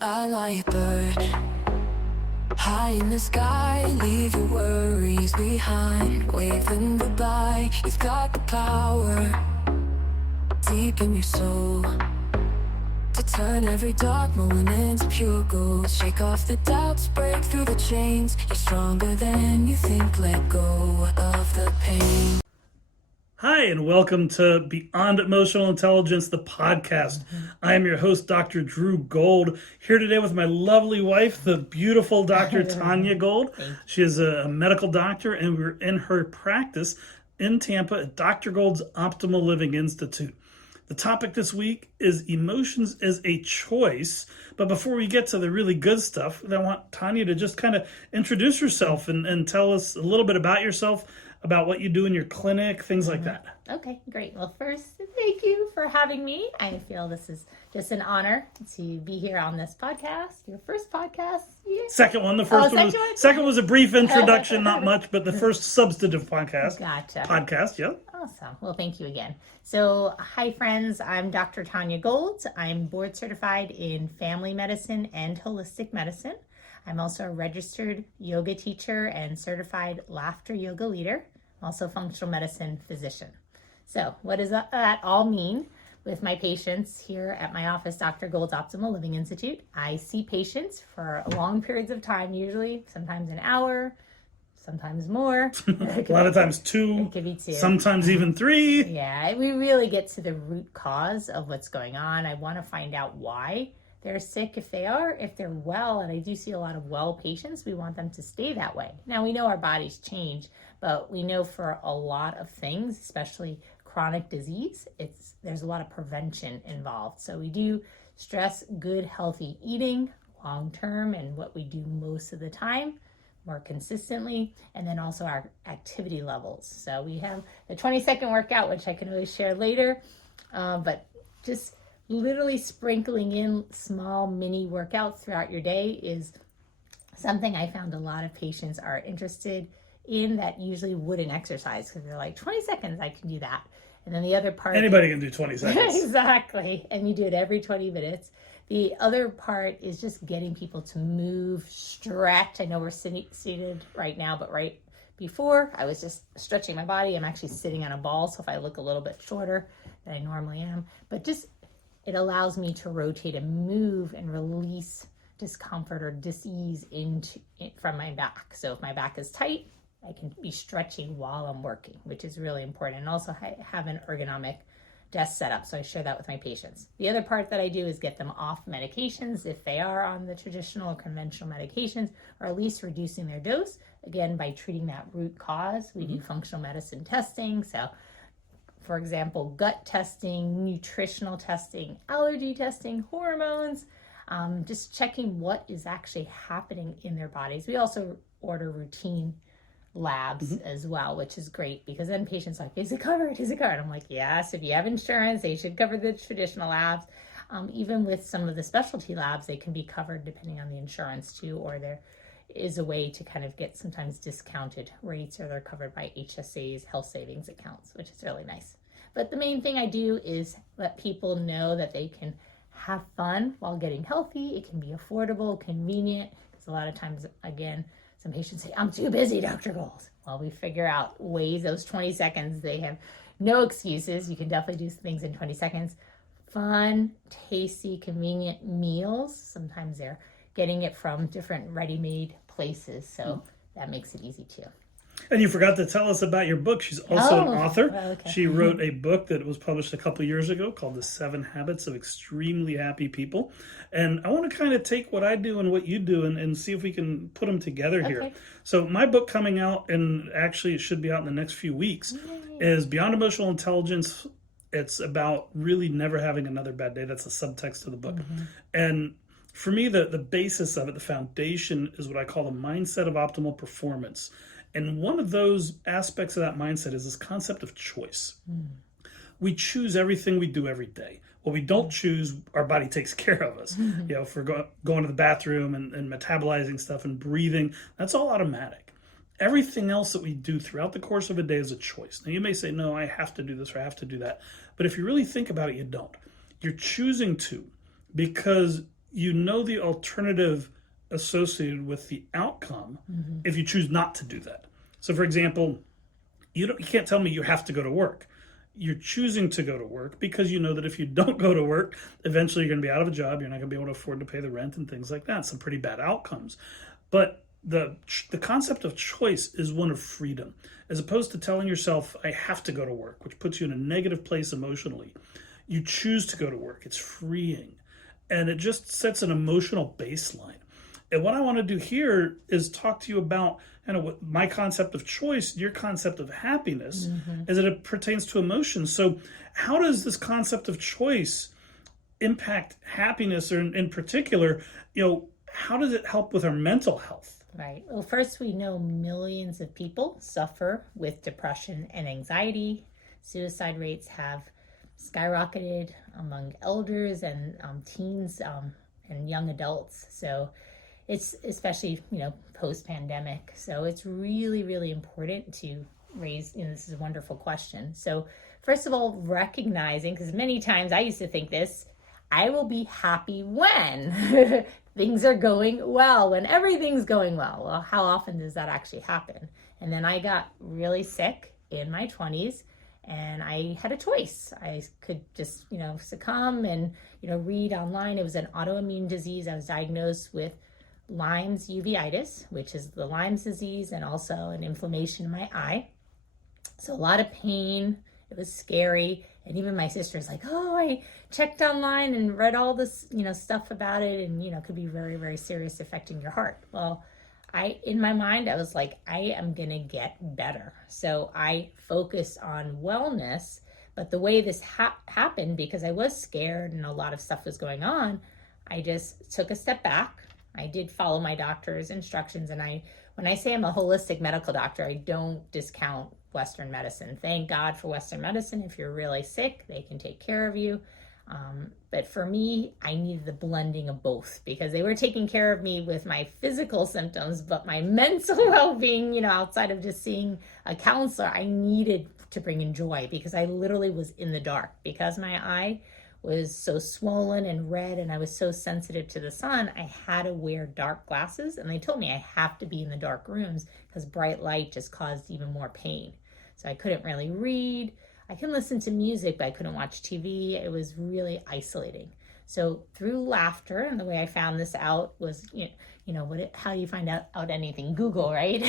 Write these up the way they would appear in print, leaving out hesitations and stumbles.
Fly like a bird, high in the sky, leave your worries behind. Waving goodbye, you've got the power deep in your soul to turn every dark moment into pure gold. Shake off the doubts, break through the chains. You're stronger than you think, let go of the pain. Hi, and welcome to Beyond Emotional Intelligence, the podcast. I am your host, Dr. Drew Gold, here today with my lovely wife, the beautiful Dr. Tanya Gold. She is a medical doctor, and we're in her practice in Tampa at Dr. Gold's Optimal Living Institute. The topic this week is emotions as a choice. But before we get to the really good stuff, I want Tanya to just kind of introduce herself and tell us a little bit about yourself, about what you do in your clinic, things like that. Okay, great. Well, first, thank you for having me. I feel this is just an honor to be here on this podcast. Your first podcast. Yeah. Second one. The first one. Second was a brief introduction, not much, but the first substantive podcast. Gotcha. Podcast, yeah. Awesome. Well, thank you again. So, hi, friends. I'm Dr. Tanya Gold. I'm board certified in family medicine and holistic medicine. I'm also a registered yoga teacher and certified laughter yoga leader. I'm also a functional medicine physician. So what does that all mean? With my patients here at my office, Dr. Gold's Optimal Living Institute, I see patients for long periods of time, usually sometimes an hour, sometimes more. A lot of times two, it could be two. Sometimes even three. Yeah, we really get to the root cause of what's going on. I want to find out why they're sick. If they're well, and I do see a lot of well patients, we want them to stay that way. Now, we know our bodies change, but we know for a lot of things, especially chronic disease, there's a lot of prevention involved. So we do stress good, healthy eating long term, and what we do most of the time, more consistently, and then also our activity levels. So we have the 20-second workout, which I can always share later, but just literally sprinkling in small mini workouts throughout your day is something I found a lot of patients are interested in, that usually wouldn't exercise because they're like, 20 seconds, I can do that. And then the other part... Anybody can do 20 seconds. Exactly. And you do it every 20 minutes. The other part is just getting people to move, stretch. I know we're seated right now, but right before I was just stretching my body. I'm actually sitting on a ball, so if I look a little bit shorter than I normally am, but just it allows me to rotate and move and release discomfort or dis-ease from my back. So if my back is tight, I can be stretching while I'm working, which is really important. And also I have an ergonomic desk setup, so I share that with my patients. The other part that I do is get them off medications if they are on the traditional or conventional medications, or at least reducing their dose, again, by treating that root cause. We do functional medicine testing. So for example, gut testing, nutritional testing, allergy testing, hormones, just checking what is actually happening in their bodies. We also order routine labs as well, which is great, because then patients are like, is it covered? Is it covered? I'm like, yes, if you have insurance, they should cover the traditional labs. Even with some of the specialty labs, they can be covered depending on the insurance too, or there is a way to kind of get sometimes discounted rates, or they're covered by HSAs, health savings accounts, which is really nice. But the main thing I do is let people know that they can have fun while getting healthy. It can be affordable, convenient, because a lot of times, again, some patients say, I'm too busy, Dr. Gold. Well, we figure out ways, those 20 seconds, they have no excuses. You can definitely do things in 20 seconds. Fun, tasty, convenient meals. Sometimes they're getting it from different ready-made places, so that makes it easy too. And you forgot to tell us about your book. She's also an author. Okay. She wrote a book that was published a couple years ago called The 7 Habits of Extremely Happy People. And I want to kind of take what I do and what you do and see if we can put them together here. So my book coming out, and actually it should be out in the next few weeks, is Beyond Emotional Intelligence. It's about really never having another bad day. That's the subtext of the book. And for me, the basis of it, the foundation, is what I call the mindset of optimal performance. And one of those aspects of that mindset is this concept of choice. We choose everything we do every day. What we don't choose, our body takes care of us. You know, if we're going to the bathroom and metabolizing stuff and breathing, that's all automatic. Everything else that we do throughout the course of a day is a choice. Now, you may say, no, I have to do this or I have to do that. But if you really think about it, you don't. You're choosing to, because you know the alternative associated with the outcome if you choose not to do that. So, for example, you can't tell me you have to go to work. You're choosing to go to work because you know that if you don't go to work, eventually you're going to be out of a job. You're not going to be able to afford to pay the rent and things like that. Some pretty bad outcomes. But the concept of choice is one of freedom, as opposed to telling yourself, I have to go to work, which puts you in a negative place emotionally. You choose to go to work. It's freeing. And it just sets an emotional baseline. And what I want to do here is talk to you about what my concept of choice, your concept of happiness, as it pertains to emotions. So how does this concept of choice impact happiness, or in particular, how does it help with our mental health? Right. Well, first, we know millions of people suffer with depression and anxiety. Suicide rates have skyrocketed among elders and teens and young adults. So it's especially, post-pandemic. So it's really, really important to raise, this is a wonderful question. So first of all, recognizing, because many times I used to think this, I will be happy when things are going well, when everything's going well. Well, how often does that actually happen? And then I got really sick in my 20s, and I had a choice. I could just, succumb and, read online. It was an autoimmune disease. I was diagnosed with Lyme's uveitis, which is the Lyme's disease, and also an inflammation in my eye. So a lot of pain. It was scary. And even my sister's like, oh, I checked online and read all this, stuff about it, and, could be very, very serious, affecting your heart. Well, in my mind, I was like, I am going to get better. So I focused on wellness. But the way this happened, because I was scared and a lot of stuff was going on, I just took a step back. I did follow my doctor's instructions. And when I say I'm a holistic medical doctor, I don't discount Western medicine. Thank God for Western medicine. If you're really sick, they can take care of you. But for me, I needed the blending of both, because they were taking care of me with my physical symptoms, but my mental well-being, outside of just seeing a counselor, I needed to bring in joy, because I literally was in the dark because my eye was so swollen and red, and I was so sensitive to the sun. I had to wear dark glasses, and they told me I have to be in the dark rooms because bright light just caused even more pain. So I couldn't really read. I can listen to music, but I couldn't watch TV. It was really isolating. So through laughter, and the way I found this out was, how do you find out anything? Google, right?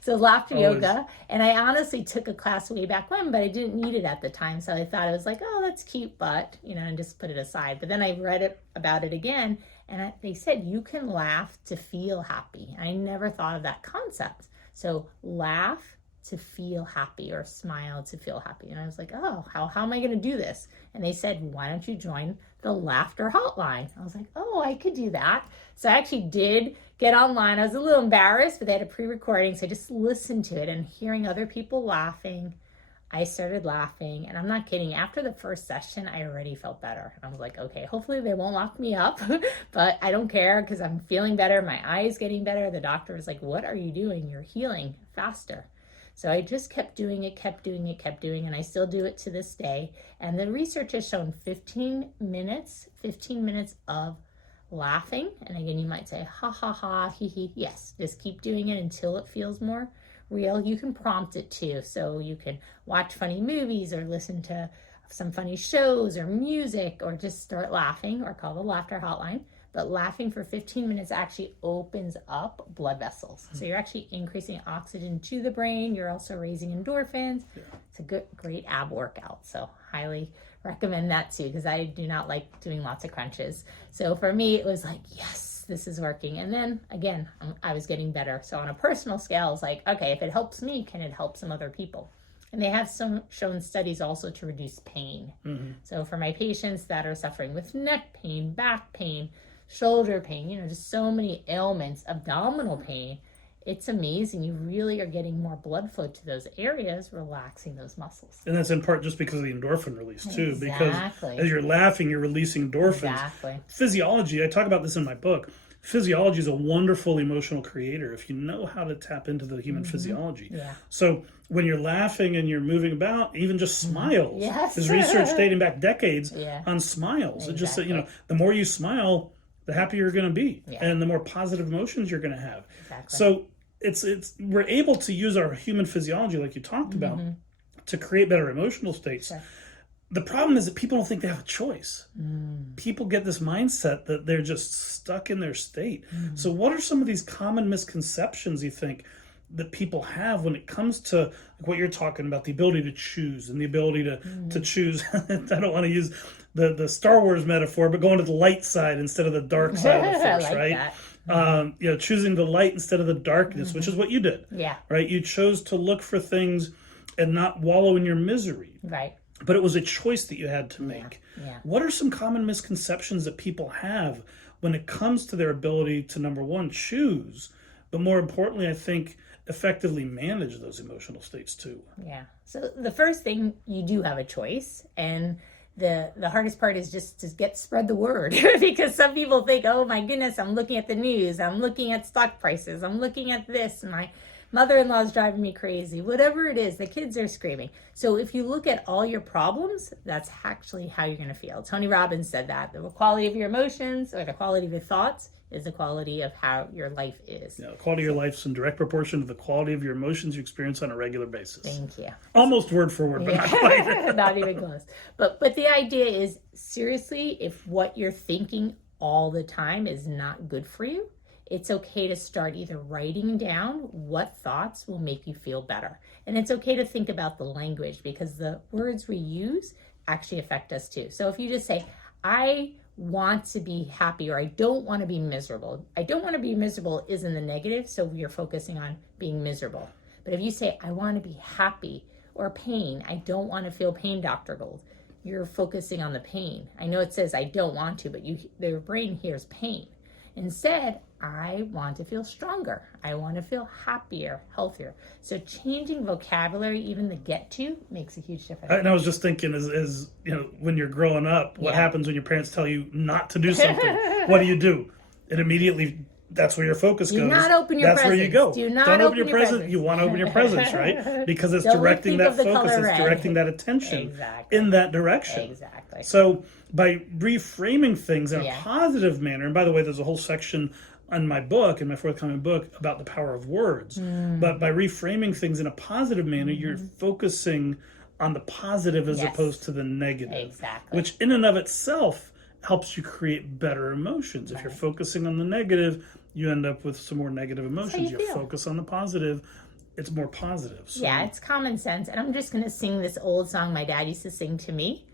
So laughter yoga. And I honestly took a class way back when, but I didn't need it at the time. So I thought, I was like, oh, that's cute, but, and just put it aside. But then I read about it again, and they said you can laugh to feel happy. I never thought of that concept. So laugh to feel happy, or smile to feel happy. And I was like, oh, how am I going to do this? And they said, why don't you join the laughter hotline? I was like, oh, I could do that. So I actually did get online. I was a little embarrassed, but they had a pre-recording. So I just listened to it, and hearing other people laughing, I started laughing. And I'm not kidding. After the first session, I already felt better. And I was like, okay, hopefully they won't lock me up, but I don't care, because I'm feeling better. My eye is getting better. The doctor was like, what are you doing? You're healing faster. So I just kept doing it, and I still do it to this day. And the research has shown 15 minutes of laughing. And again, you might say, ha, ha, ha, he, he. Yes, just keep doing it until it feels more real. You can prompt it too. So you can watch funny movies, or listen to some funny shows or music, or just start laughing, or call the laughter hotline. But laughing for 15 minutes actually opens up blood vessels. So you're actually increasing oxygen to the brain. You're also raising endorphins. Yeah. It's a great ab workout. So highly recommend that too, because I do not like doing lots of crunches. So for me, it was like, yes, this is working. And then again, I was getting better. So on a personal scale, it's like, okay, if it helps me, can it help some other people? And they have shown studies also to reduce pain. Mm-hmm. So for my patients that are suffering with neck pain, back pain, shoulder pain, just so many ailments, abdominal pain, it's amazing. You really are getting more blood flow to those areas, relaxing those muscles. And that's in part just because of the endorphin release too. Exactly. Because as you're laughing, you're releasing endorphins. Exactly. Physiology, I talk about this in my book. Physiology is a wonderful emotional creator if you know how to tap into the human physiology. Yeah. So when you're laughing and you're moving about, even just smiles. Yes. There's research dating back decades on smiles. Exactly. It just, the more you smile, the happier you're going to be, Yeah. and the more positive emotions you're going to have. Exactly. So it's we're able to use our human physiology, like you talked about, to create better emotional states. Sure. The problem is that people don't think they have a choice. People get this mindset that they're just stuck in their state. So what are some of these common misconceptions you think that people have when it comes to like what you're talking about, the ability to choose and the ability to choose? I don't want to use the Star Wars metaphor, but going to the light side instead of the dark side of the force, I like right? that. Choosing the light instead of the darkness, which is what you did. Yeah. Right? You chose to look for things and not wallow in your misery. Right. But it was a choice that you had to make. Yeah. What are some common misconceptions that people have when it comes to their ability to, number one, choose, but more importantly, I think, effectively manage those emotional states too? Yeah. So the first thing, you do have a choice, and the hardest part is just to spread the word because some people think, oh my goodness, I'm looking at the news, I'm looking at stock prices, I'm looking at this, my mother-in-law is driving me crazy, whatever it is, the kids are screaming. So if you look at all your problems, that's actually how you're going to feel. Tony Robbins said that the quality of your emotions or the quality of your thoughts is the quality of how your life is. Yeah, the quality of your life's in direct proportion to the quality of your emotions you experience on a regular basis. Thank you. Almost word for word, but not quite. Not even close. But the idea is, seriously, if what you're thinking all the time is not good for you, it's okay to start either writing down what thoughts will make you feel better. And it's okay to think about the language because the words we use actually affect us too. So if you just say, I want to be happy, or I don't want to be miserable. I don't want to be miserable is in the negative, so you're focusing on being miserable. But if you say, I want to be happy, or pain, I don't want to feel pain, Dr. Gold, you're focusing on the pain. I know it says I don't want to, but their brain hears pain. Instead, I want to feel stronger. I want to feel happier, healthier. So changing vocabulary, even the get to, makes a huge difference. And I was just thinking, as you know, when you're growing up, what happens when your parents tell you not to do something? What do? And immediately, that's where your focus goes. Do not open your That's presents. where you go. Do not Don't open your your present. presents. You want to open your presents, right? Because it's Don't directing think that of the focus. color It's red. directing that attention Exactly. in that direction. Exactly. So by reframing things in a Yeah. positive manner, and by the way, there's a whole section in my book, in my forthcoming book, about the power of words. But by reframing things in a positive manner, you're focusing on the positive as Yes. opposed to the negative. Exactly. Which in and of itself helps you create better emotions. If you're focusing on the negative, you end up with some more negative emotions. you You feel. focus on the positive, it's more positive. So, Yeah, it's common sense. And I'm just going to sing this old song my dad used to sing to me.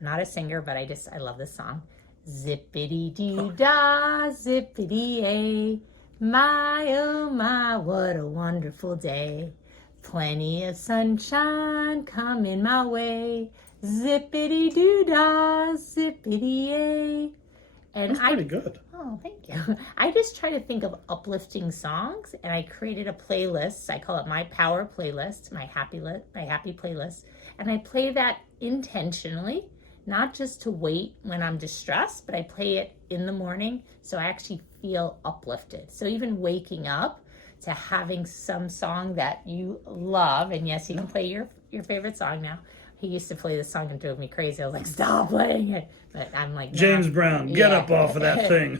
Not a singer, but I love this song. Zippity-doo-dah, zippity-ay, my, oh my, what a wonderful day. Plenty of sunshine coming my way. Zippity-doo-dah, zippity-ay. And that's pretty good. Oh, thank you. I just try to think of uplifting songs, and I created a playlist. I call it my power playlist, my happy playlist, and I play that intentionally, not just to wait when I'm distressed, but I play it in the morning so I actually feel uplifted. So even waking up to having some song that you love, and yes, you can play your favorite song now. He used to play this song and drove me crazy. I was like, stop playing it. But I'm like, James Brown, get up off of that thing.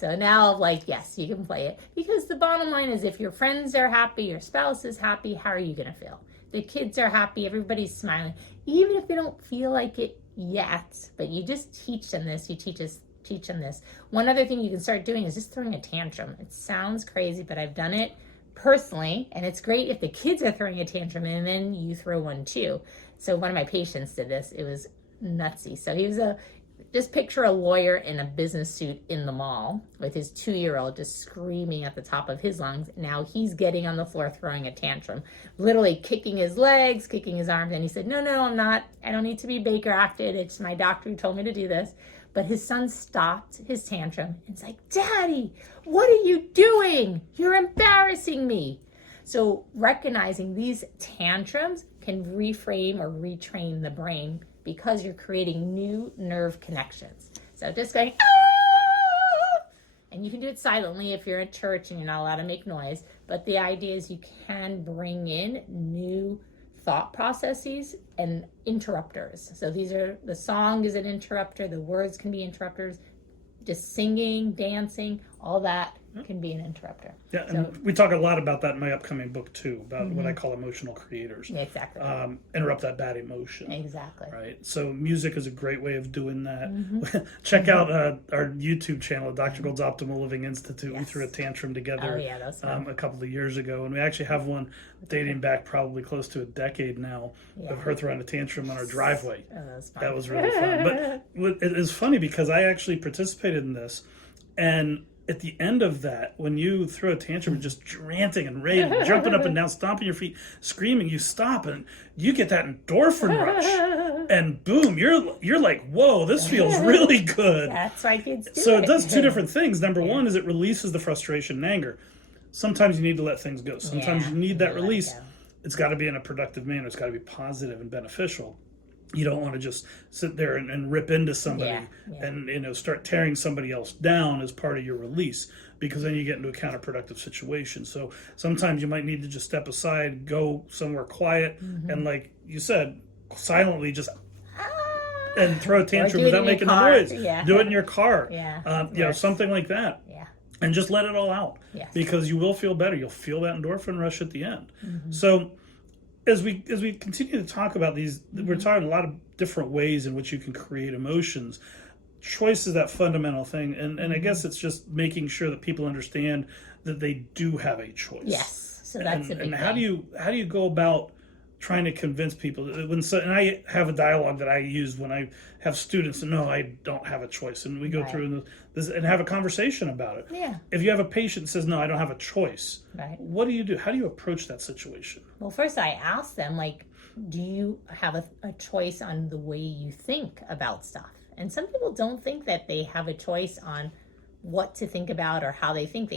So now I'm like, yes, you can play it. Because the bottom line is, if your friends are happy, your spouse is happy, how are you going to feel? The kids are happy, everybody's smiling. Even if they don't feel like it yet, but you just teach them this, teach them this. One other thing you can start doing is just throwing a tantrum. It sounds crazy, but I've done it personally, and it's great if the kids are throwing a tantrum and then you throw one too. So one of my patients did this. It was nutsy. So he was just picture a lawyer in a business suit in the mall with his 2-year-old just screaming at the top of his lungs. Now he's getting on the floor throwing a tantrum, literally kicking his legs, kicking his arms. And he said, no, I'm not. I don't need to be Baker acted. It's my doctor who told me to do this. But his son stopped his tantrum. It's like, Daddy, what are you doing? You're embarrassing me. So recognizing these tantrums can reframe or retrain the brain because you're creating new nerve connections. So just going, ah! And you can do it silently if you're at church and you're not allowed to make noise. But the idea is you can bring in new thought processes and interrupters. So the song is an interrupter, the words can be interrupters. just singing, dancing, all that can be an interrupter. Yeah, and we talk a lot about that in my upcoming book too, about what I call emotional creators. Exactly. Interrupt that bad emotion. Exactly. Right. So music is a great way of doing that. Check out our YouTube channel, Dr. Gold's Optimal Living Institute. Yes. We threw a tantrum together That's fun. a couple of years ago, and we actually have one dating back probably close to a decade now of her throwing a tantrum on our driveway. Oh, that was fun. That was really fun. But it's funny because I actually participated in this, and at the end of that, when you throw a tantrum, just ranting and raving, jumping up and down, stomping your feet, screaming, you stop and you get that endorphin rush, and boom, you're like, whoa, this feels really good. That's why kids do So it does two different things. Number one is it releases the frustration and anger. Sometimes you need to let things go. Sometimes you need that release. It's got to be in a productive manner. It's got to be positive and beneficial. You don't want to just sit there and rip into somebody and start tearing somebody else down as part of your release, because then you get into a counterproductive situation. So sometimes you might need to just step aside, go somewhere quiet, and like you said, silently just and throw a tantrum without making a noise. Do it in your car. Something like that. And just let it all out, because you will feel better. You'll feel that endorphin rush at the end. So as we continue to talk about these, we're talking a lot of different ways in which you can create emotions. Choice is that fundamental thing, and I guess it's just making sure that people understand that they do have a choice. Yes, so that's a big and how thing. do you go about trying to convince people and I have a dialogue that I use when I have students and no, I don't have a choice, and we go through this and have a conversation about it. If you have a patient that says no, I don't have a choice, what do you do? How do you approach that situation? Well, first I ask them, like, do you have a choice on the way you think about stuff? And some people don't think that they have a choice on what to think about or how they think.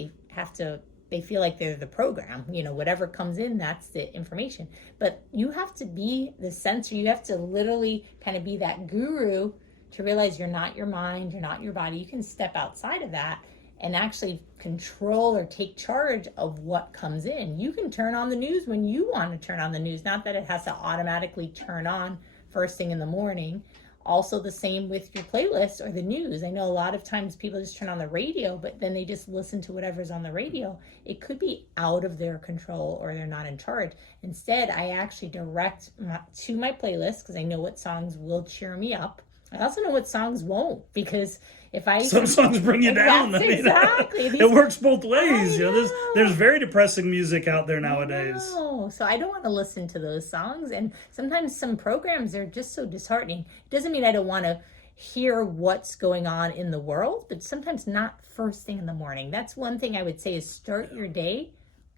They feel like they're the program, whatever comes in, that's the information. But you have to be the censor. You have to literally kind of be that guru to realize you're not your mind, you're not your body. You can step outside of that and actually control or take charge of what comes in. You can turn on the news when you want to turn on the news, not that it has to automatically turn on first thing in the morning. Also the same with your playlist or the news. I know a lot of times people just turn on the radio, but then they just listen to whatever's on the radio. It could be out of their control or they're not in charge. Instead, I actually direct to my playlist because I know what songs will cheer me up. I also know what songs won't, because if I... Some songs bring you down. Exactly. It works both ways. There's very depressing music out there nowadays. So I don't want to listen to those songs. And sometimes some programs are just so disheartening. It doesn't mean I don't want to hear what's going on in the world, but sometimes not first thing in the morning. That's one thing I would say, is start your day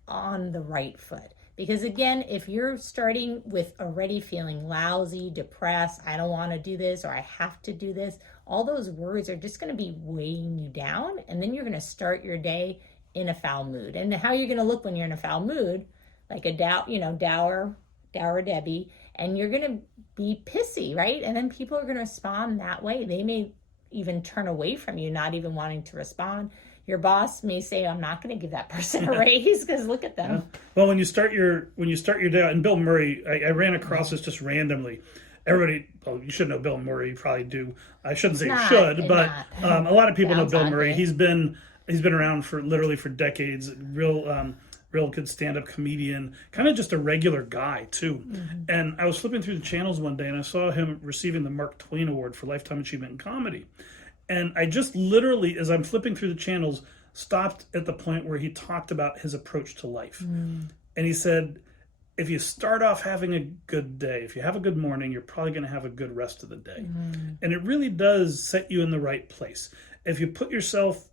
on the right foot. Because again, if you're starting with already feeling lousy, depressed, I don't want to do this, or I have to do this, all those words are just going to be weighing you down. And then you're going to start your day in a foul mood. And how you're going to look when you're in a foul mood, like a dour Debbie, and you're going to be pissy, right? And then people are going to respond that way. They may even turn away from you, not even wanting to respond. Your boss may say, I'm not going to give that person a raise because look at them. Well, when you start your day, and Bill Murray, I ran across this just randomly. Everybody, you should know Bill Murray. You probably do. I shouldn't say you should, but a lot of people know Bill Murray. He's been around for decades. Real good stand-up comedian, kind of just a regular guy too. And I was flipping through the channels one day and I saw him receiving the Mark Twain Award for Lifetime Achievement in Comedy. And I just literally, as I'm flipping through the channels, stopped at the point where he talked about his approach to life. And he said, if you start off having a good day, if you have a good morning, you're probably going to have a good rest of the day. And it really does set you in the right place. If you put yourself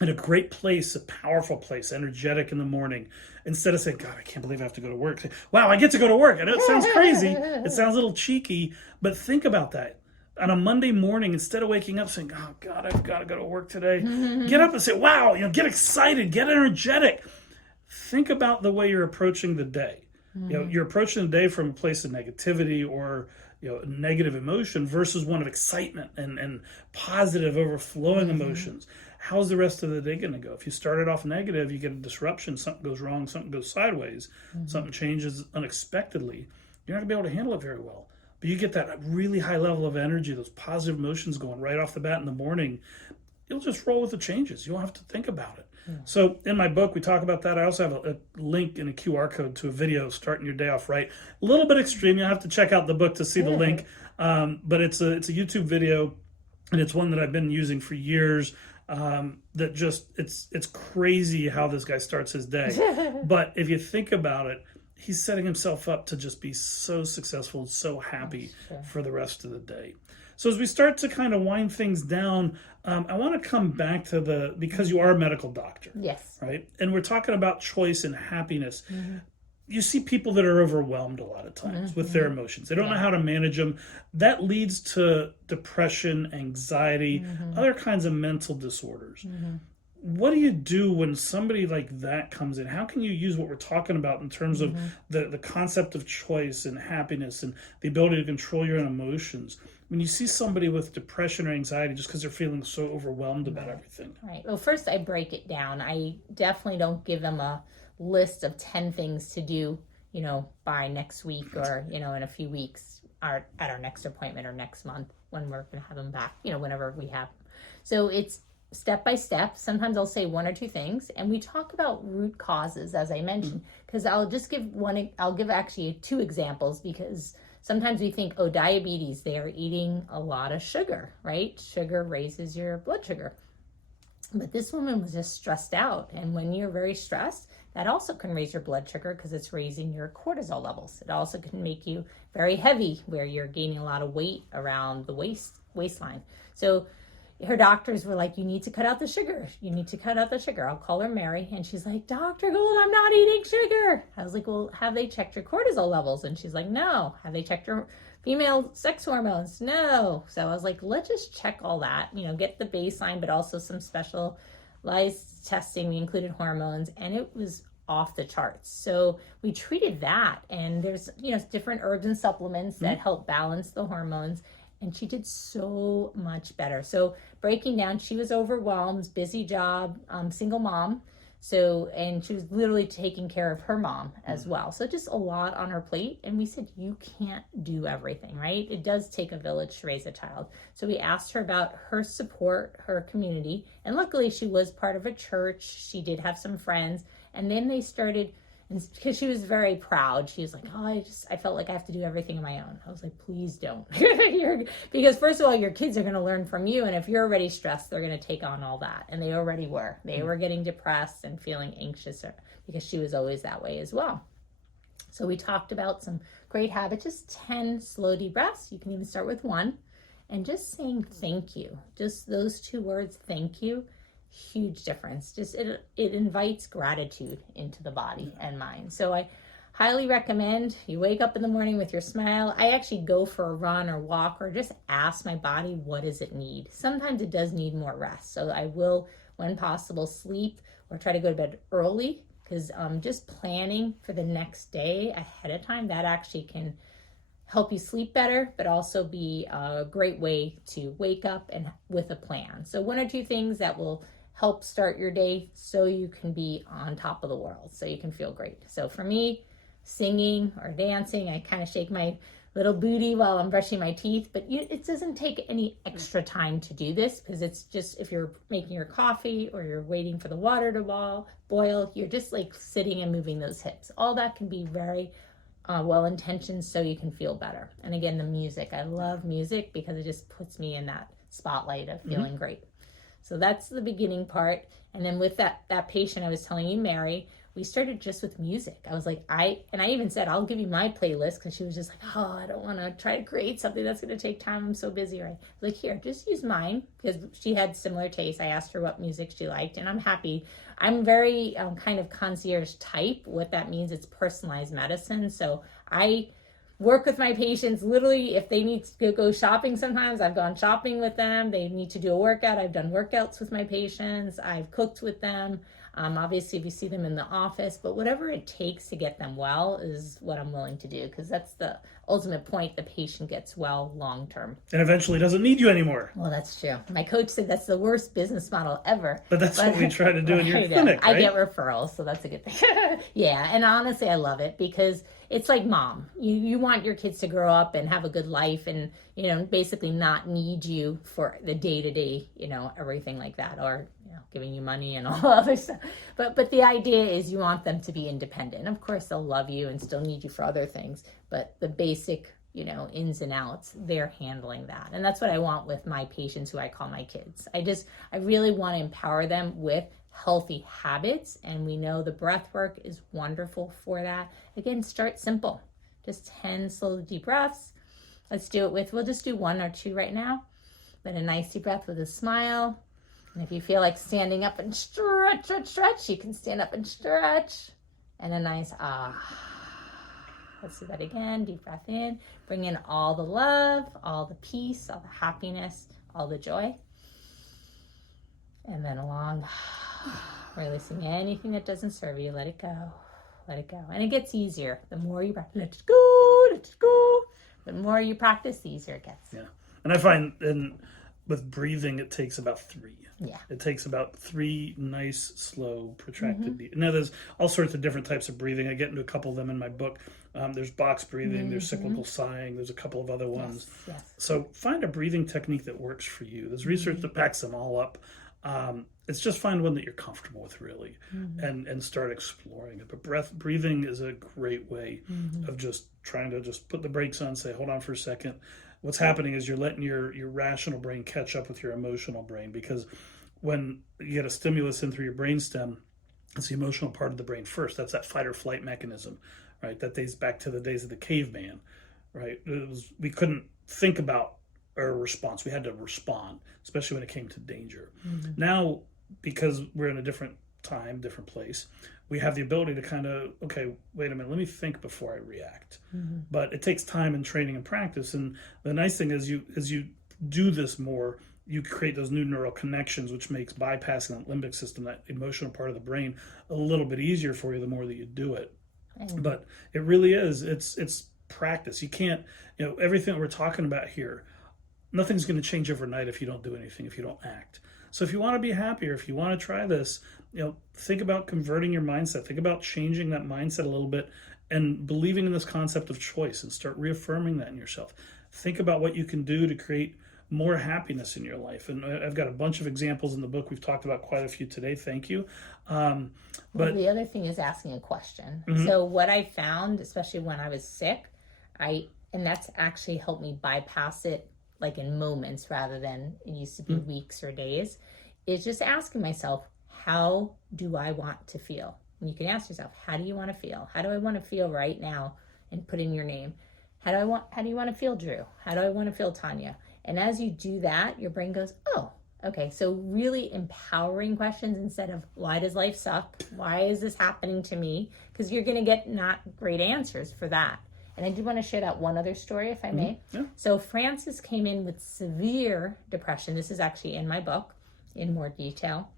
in a great place, a powerful place, energetic in the morning, instead of saying, God, I can't believe I have to go to work. Say, wow, I get to go to work. I know it sounds crazy. It sounds a little cheeky, but think about that. On a Monday morning, instead of waking up saying, oh God, I've got to go to work today, get up and say, wow, get excited, get energetic. Think about the way you're approaching the day. You're approaching the day from a place of negativity or negative emotion versus one of excitement and positive, overflowing emotions. How's the rest of the day going to go? If you started off negative, you get a disruption, something goes wrong, something goes sideways, something changes unexpectedly, you're not going to be able to handle it very well. But you get that really high level of energy, those positive emotions going right off the bat in the morning. you'll just roll with the changes. You don't have to think about it. So in my book, we talk about that. I also have a link and a QR code to a video starting your day off right. A little bit extreme. You'll have to check out the book to see the link. But it's a YouTube video, and it's one that I've been using for years. That just it's crazy how this guy starts his day. But if you think about it, he's setting himself up to just be so successful, so happy for the rest of the day. So as we start to kind of wind things down, I want to come back to because you are a medical doctor. Yes. Right? And we're talking about choice and happiness. You see people that are overwhelmed a lot of times with their emotions. They don't know how to manage them. That leads to depression, anxiety, other kinds of mental disorders. What do you do when somebody like that comes in? How can you use what we're talking about in terms of the concept of choice and happiness and the ability to control your own emotions when you see somebody with depression or anxiety just because they're feeling so overwhelmed about everything? Right. Well, first I break it down. I definitely don't give them a list of 10 things to do, by next week or, in a few weeks at our next appointment or next month when we're going to have them back, whenever we have them. So it's step by step. Sometimes I'll say one or two things, and we talk about root causes, as I mentioned, because I'll give actually two examples, because sometimes we think, oh, diabetes, they are eating a lot of sugar, right? Sugar raises your blood sugar. But this woman was just stressed out. And when you're very stressed, that also can raise your blood sugar because it's raising your cortisol levels. It also can make you very heavy, where you're gaining a lot of weight around the waistline. So her doctors were like, you need to cut out the sugar. You need to cut out the sugar. I'll call her Mary. And she's like, Dr. Gould, I'm not eating sugar. I was like, well, have they checked your cortisol levels? And she's like, no. Have they checked your female sex hormones? No. So I was like, let's just check all that, get the baseline, but also some specialized testing. We included hormones, and it was off the charts. So we treated that, and there's, different herbs and supplements that help balance the hormones. And she did so much better. So breaking down, she was overwhelmed, busy job, single mom. So, and she was literally taking care of her mom as well. So just a lot on her plate. And we said, you can't do everything, right? It does take a village to raise a child. So we asked her about her support, her community. And luckily she was part of a church. She did have some friends. And then they started, because she was very proud. She was like, oh, I felt like I have to do everything on my own. I was like, please don't. Because first of all, your kids are going to learn from you. And if you're already stressed, they're going to take on all that. And they already were. They were getting depressed and feeling anxious because she was always that way as well. So we talked about some great habits, just 10 slow deep breaths. You can even start with one. And just saying thank you. Just those two words, thank you. Huge difference. Just it invites gratitude into the body and mind. So I highly recommend you wake up in the morning with your smile. I actually go for a run or walk, or just ask my body, what does it need? Sometimes it does need more rest. So I will, when possible, sleep or try to go to bed early, because just planning for the next day ahead of time, that actually can help you sleep better, but also be a great way to wake up and with a plan. So one or two things that will help start your day so you can be on top of the world, so you can feel great. So for me, singing or dancing, I kind of shake my little booty while I'm brushing my teeth, but it doesn't take any extra time to do this, because it's just, if you're making your coffee or you're waiting for the water to boil, you're just like sitting and moving those hips. All that can be very well-intentioned, so you can feel better. And again, the music. I love music because it just puts me in that spotlight of feeling great. So that's the beginning part. And then with that patient I was telling you, Mary, we started just with music. I was like, I even said, I'll give you my playlist, because she was just like, oh, I don't want to try to create something that's going to take time. I'm so busy. Right? I was like, here, just use mine, because she had similar tastes. I asked her what music she liked, and I'm happy. I'm very kind of concierge type. What that means, it's personalized medicine. So I work with my patients. Literally, if they need to go shopping, sometimes I've gone shopping with them. They need to do a workout. I've done workouts with my patients. I've cooked with them. Obviously, if you see them in the office, but whatever it takes to get them well is what I'm willing to do, because that's ultimate point, the patient gets well long term. And eventually doesn't need you anymore. Well, that's true. My coach said that's the worst business model ever. But that's what we try to do in your clinic, right? I get referrals, so that's a good thing. Yeah, and honestly, I love it because it's like mom. You want your kids to grow up and have a good life and, basically not need you for the day-to-day, everything like that, or, giving you money and all the other stuff. But the idea is you want them to be independent. Of course, they'll love you and still need you for other things, but the basic, ins and outs, they're handling that. And that's what I want with my patients, who I call my kids. I really want to empower them with healthy habits, and we know the breath work is wonderful for that. Again, start simple, just 10 slow deep breaths. Let's do it we'll just do 1 or 2 right now. Then a nice deep breath with a smile. And if you feel like standing up and stretch, you can stand up and stretch. And a nice Let's do that again. Deep breath in. Bring in all the love, all the peace, all the happiness, all the joy. And then along, releasing anything that doesn't serve you. Let it go. Let it go. And it gets easier. The more you practice, let it go, let it go. The more you practice, the easier it gets. Yeah. And I find with breathing, it takes about 3. Yeah. It takes about 3 nice, slow, protracted deep. Now, there's all sorts of different types of breathing. I get into a couple of them in my book. There's box breathing, there's cyclical sighing, there's a couple of other ones. Yes. So find a breathing technique that works for you. There's research that backs them all up. It's just find one that you're comfortable with, really, and start exploring it. But breathing is a great way of just trying to just put the brakes on, say, hold on for a second. What's happening is you're letting your rational brain catch up with your emotional brain, because when you get a stimulus in through your brainstem, it's the emotional part of the brain first. That's that fight or flight mechanism, right? That dates back to the days of the caveman, right? We couldn't think about our response. We had to respond, especially when it came to danger. Now, because we're in a different time, different place, we have the ability to kind of, okay, wait a minute, let me think before I react. But it takes time and training and practice. And the nice thing is as you do this more, you create those new neural connections, which makes bypassing that limbic system, that emotional part of the brain, a little bit easier for you the more that you do it. But it really is, it's practice. You can't, everything that we're talking about here, nothing's going to change overnight if you don't do anything, if you don't act. So if you want to be happier, if you want to try this, think about converting your mindset. Think about changing that mindset a little bit and believing in this concept of choice and start reaffirming that in yourself. Think about what you can do to create more happiness in your life. And I've got a bunch of examples in the book. We've talked about quite a few today. Thank you. But the other thing is asking a question. So what I found, especially when I was sick, and that's actually helped me bypass it like in moments rather than it used to be weeks or days, is just asking myself, how do I want to feel? And you can ask yourself, how do you want to feel? How do I want to feel right now? And put in your name. How do you want to feel, Drew? How do I want to feel, Tanya? And as you do that, your brain goes, oh, okay. So really empowering questions instead of why does life suck? Why is this happening to me? Because you're going to get not great answers for that. And I do want to share that one other story, if I may. Yeah. So Frances came in with severe depression. This is actually in my book in more detail.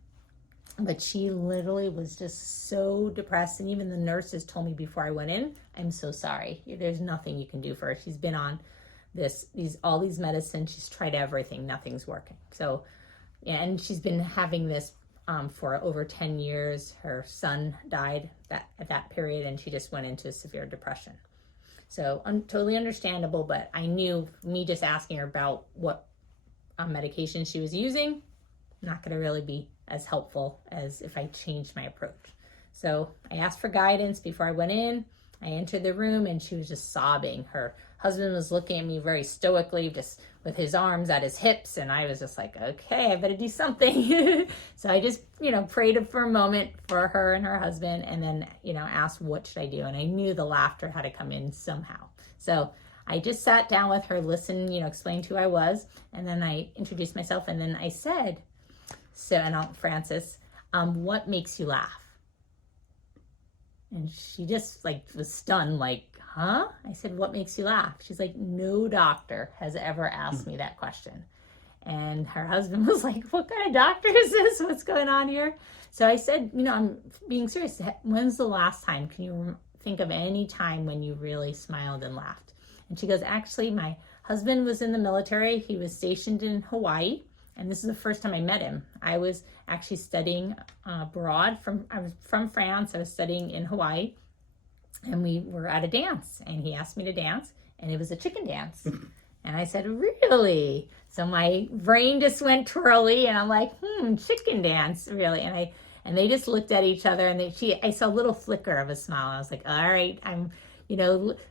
But she literally was just so depressed. And even the nurses told me before I went in, I'm so sorry. There's nothing you can do for her. She's been on all these medicines. She's tried everything. Nothing's working. So, yeah, and she's been having this for over 10 years. Her son died at that period, and she just went into severe depression. So totally understandable, but I knew me just asking her about what medication she was using, not going to really be as helpful as if I changed my approach. So I asked for guidance before I went in. I entered the room and she was just sobbing. Her husband was looking at me very stoically, just with his arms at his hips. And I was just like, okay, I better do something. So I just, prayed for a moment for her and her husband, and then, asked what should I do? And I knew the laughter had to come in somehow. So I just sat down with her, listened, explained who I was. And then I introduced myself. And then I said, Frances, what makes you laugh? And she just was stunned, huh? I said, what makes you laugh? She's like, no doctor has ever asked me that question. And her husband was like, what kind of doctor is this? What's going on here? So I said, I'm being serious. When's the last time? Can you think of any time when you really smiled and laughed? And she goes, actually, my husband was in the military. He was stationed in Hawaii. And this is the first time I met him. I was actually studying abroad. I was from France. I was studying in Hawaii. And we were at a dance. And he asked me to dance. And it was a chicken dance. And I said, really? So my brain just went twirly. And I'm like, chicken dance, really? And they just looked at each other. And I saw a little flicker of a smile. I was like, all right, I'm...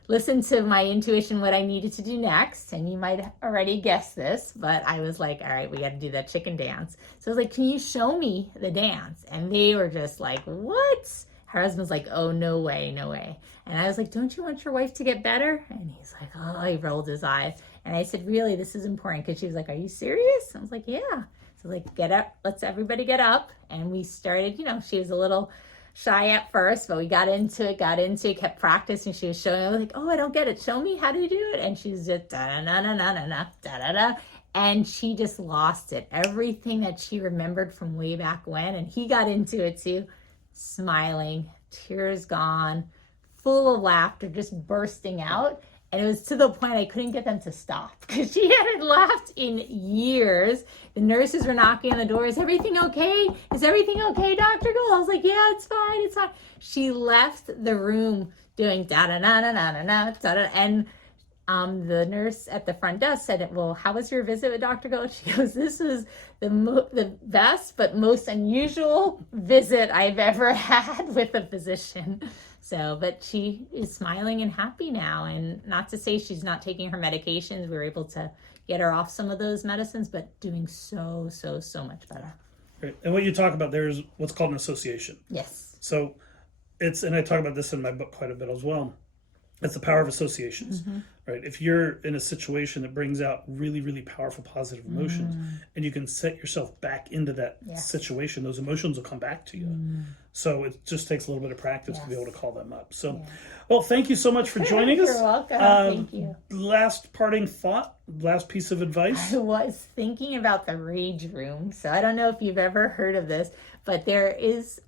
listen to my intuition, what I needed to do next. And you might already guess this, but I was like, all right, we got to do that chicken dance. So I was like, can you show me the dance? And they were just like, what? Her husband's like, oh, no way, no way. And I was like, don't you want your wife to get better? And he's like, oh, he rolled his eyes. And I said, really, this is important. Because she was like, are you serious? I was like, yeah. So like, get up, let's everybody get up. And we started, she was a little shy at first, but we got into it, kept practicing. She was showing, I was like, oh, I don't get it. Show me, how do you do it? And she's just da-da-da-da-da-da-da-da. And she just lost it. Everything that she remembered from way back when. And he got into it too, smiling, tears gone, full of laughter, just bursting out. And it was to the point I couldn't get them to stop because she hadn't laughed in years. The nurses were knocking on the door. Is everything okay? Is everything okay, Dr. Gold? I was like, yeah, it's fine. It's fine. She left the room doing da-da-da-da-da-da-da. And the nurse at the front desk said, well, how was your visit with Dr. Gold? She goes, this was the best but most unusual visit I've ever had with a physician. So, but she is smiling and happy now. And not to say she's not taking her medications. We were able to get her off some of those medicines, but doing so much better. Great. And what you talk about there is what's called an association. Yes. So and I talk about this in my book quite a bit as well. It's the power of associations, right? If you're in a situation that brings out really, really powerful positive emotions and you can set yourself back into that situation, those emotions will come back to you. So it just takes a little bit of practice to be able to call them up. So, well, thank you so much for joining us. You're welcome. Thank you. Last parting thought, last piece of advice. I was thinking about the Rage Room. So I don't know if you've ever heard of this, but there is,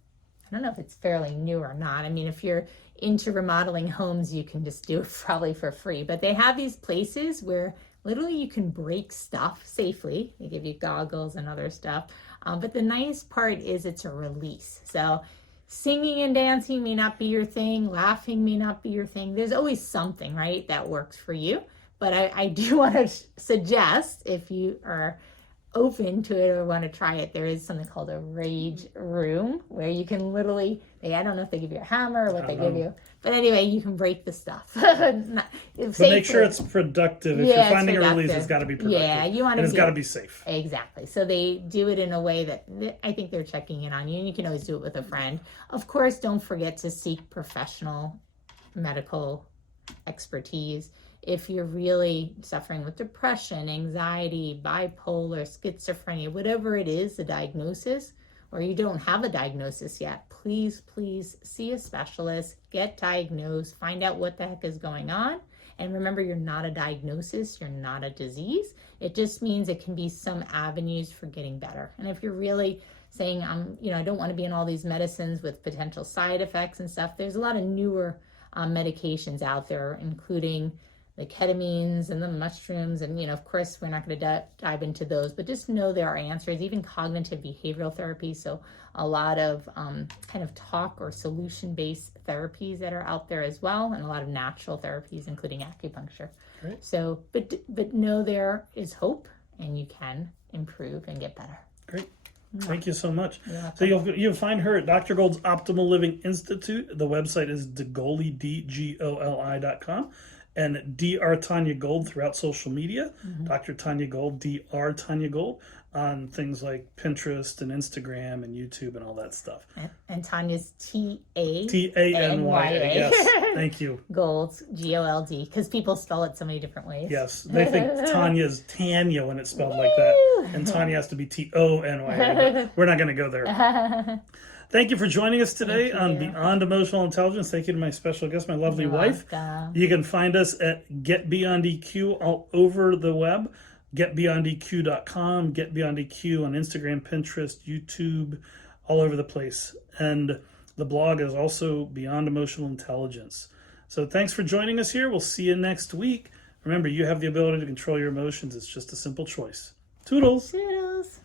I don't know if it's fairly new or not. I mean, if you're into remodeling homes, you can just do it probably for free. But they have these places where literally you can break stuff safely. They give you goggles and other stuff. But the nice part is it's a release. So singing and dancing may not be your thing. Laughing may not be your thing. There's always something, right, that works for you. But I do want to suggest, if you are open to it or want to try it, there is something called a Rage Room where you can literally, I don't know if they give you a hammer or what they give you, but anyway, you can break the stuff. But make sure it's productive. If you're finding a release, it's got to be productive. Yeah, you want to. And it's got to be safe. Exactly. So they do it in a way that I think they're checking in on you, and you can always do it with a friend. Of course, don't forget to seek professional medical expertise. If you're really suffering with depression, anxiety, bipolar, schizophrenia, whatever it is, the diagnosis, or you don't have a diagnosis yet, please see a specialist, get diagnosed, find out what the heck is going on. And remember, you're not a diagnosis, you're not a disease. It just means it can be some avenues for getting better. And if you're really saying, I don't want to be on all these medicines with potential side effects and stuff, there's a lot of newer medications out there, including the ketamines and the mushrooms. And, of course, we're not going to dive into those, but just know there are answers, even cognitive behavioral therapy. So a lot of kind of talk or solution-based therapies that are out there as well, and a lot of natural therapies, including acupuncture. Great. So, but know there is hope, and you can improve and get better. Great. Thank you so much. So you'll find her at Dr. Gold's Optimal Living Institute. The website is degoli, DGOLI.com. And Dr. Tanya Gold throughout social media. Dr. Tanya Gold, Dr. Tanya Gold, on things like Pinterest and Instagram and YouTube and all that stuff. And Tanya's Tanya. Yes, thank you. Gold, Gold, because people spell it so many different ways. Yes, they think Tanya's Tanya when it's spelled like that. And Tanya has to be Tony. We're not going to go there. Thank you for joining us today on Beyond Emotional Intelligence. Thank you to my special guest, my lovely wife. You can find us at Get Beyond EQ all over the web. GetBeyondEQ.com, Get Beyond EQ on Instagram, Pinterest, YouTube, all over the place. And the blog is also Beyond Emotional Intelligence. So thanks for joining us here. We'll see you next week. Remember, you have the ability to control your emotions. It's just a simple choice. Toodles. Toodles.